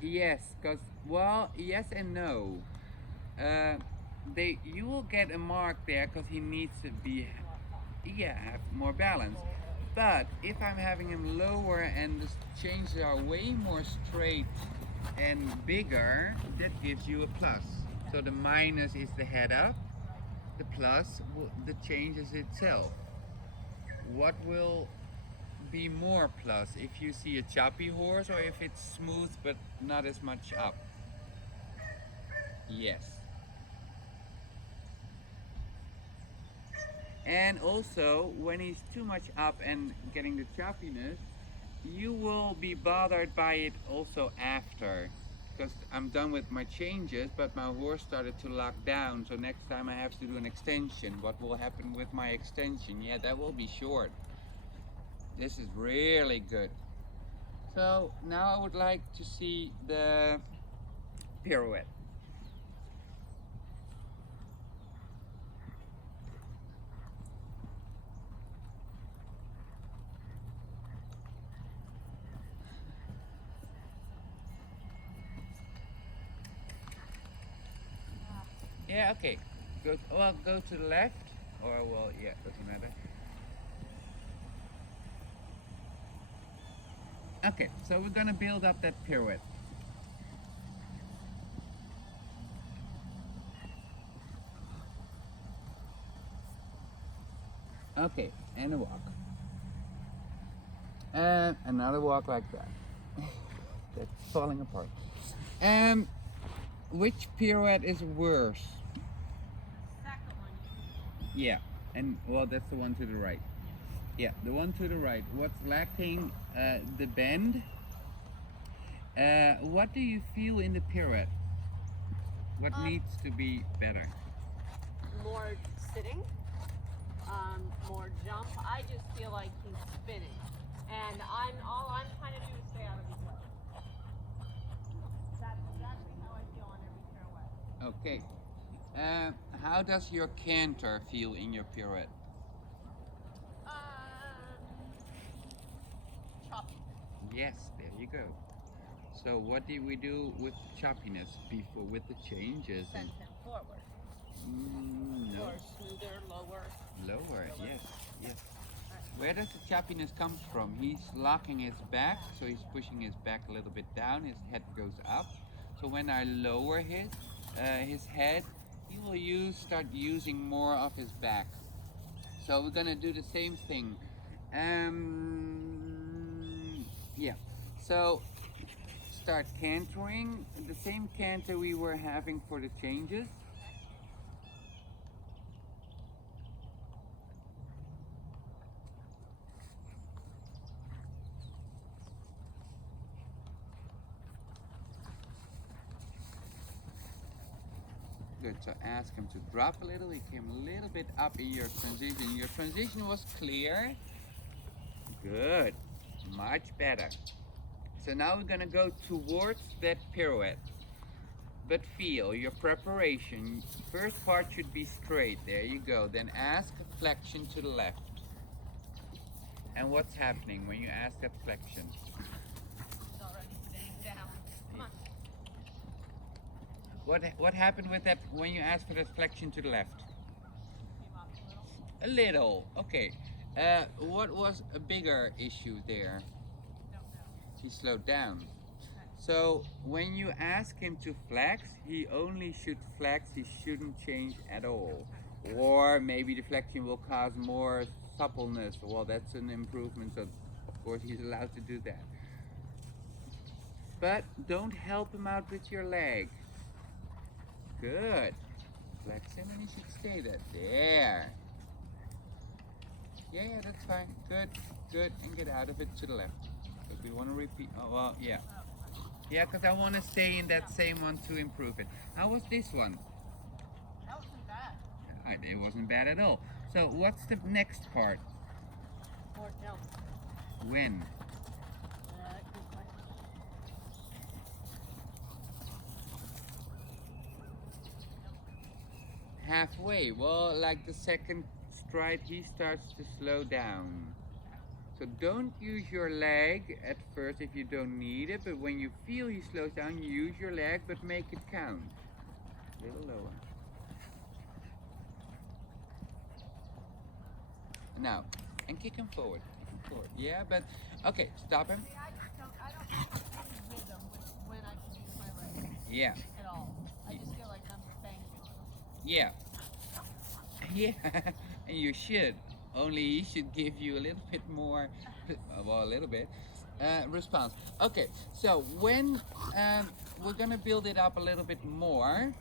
Yes, cause well, yes and no. Uh, you will get a mark there because he needs to be, yeah, have more balance. But if I'm having him lower and the changes are way more straight and bigger, that gives you a plus. So the minus is the head up, the plus the changes itself. What will be more plus if you see a choppy horse or if it's smooth but not as much up? Yes. And also, when he's too much up and getting the choppiness, you will be bothered by it also after. Because I'm done with my changes, but my horse started to lock down. So next time I have to do an extension. What will happen with my extension? Yeah, that will be short. This is really good. So now I would like to see the pirouette. Yeah, okay. Go, well, go to the left. Or, well, yeah, doesn't matter. Okay, so we're gonna build up that pirouette. Okay, and a walk. And another walk like that. That's falling apart. Um, which pirouette is worse? Second one. Yeah, and well, that's the one to the right. Yeah, the one to the right. What's lacking? The bend. What do you feel in the pirouette? What needs to be better? More sitting, more jump. I just feel like he's spinning, and I'm trying to do is stay out of his way. That's exactly how I feel on every pirouette. Okay. How does your canter feel in your pirouette? Choppy. Yes, there you go. So what did we do with the choppiness before with the changes? Send him forward. No. Or smoother, lower. Lower, yes, yes. Where does the choppiness come from? He's locking his back, so he's pushing his back a little bit down. His head goes up. So when I lower his head, he will start using more of his back. So we're gonna do the same thing. Yeah. So start cantering, the same canter we were having for the changes. Good, so ask him to drop a little. He came a little bit up in your transition. Your transition was clear. Good, much better. So now we're gonna go towards that pirouette. But feel your preparation. First part should be straight. There you go. Then ask a flexion to the left. And what's happening when you ask that flexion? He's already sitting down. Come on. What happened with that when you asked for that flexion to the left? Came up a little. A little. Okay. What was a bigger issue there? Don't know. He slowed down. So when you ask him to flex, he only should flex. He shouldn't change at all. Or maybe the flexion will cause more suppleness. Well, that's an improvement. So of course he's allowed to do that. But don't help him out with your leg. Good. Flex him and he should stay there. There. Yeah, that's fine. Good, good. And get out of it to the left. Because we want to repeat. Oh, well, yeah. Yeah, because I want to stay in that same one to improve it. How was this one? That wasn't bad. It wasn't bad at all. So what's the next part? More jump. When? Good question. Halfway. Well, like the second stride, he starts to slow down. So don't use your leg at first if you don't need it, but when you feel he slows down, use your leg, but make it count. A little lower. Now, and kick him forward. Kick him forward. Yeah, but okay, stop him. See, I don't have any rhythm with when I can use my legs Yeah, at all. I just feel like I'm banging on them. yeah, yeah. And you should. Only he should give you a little bit more, well, a little bit, response. Okay, so when we're gonna build it up a little bit more,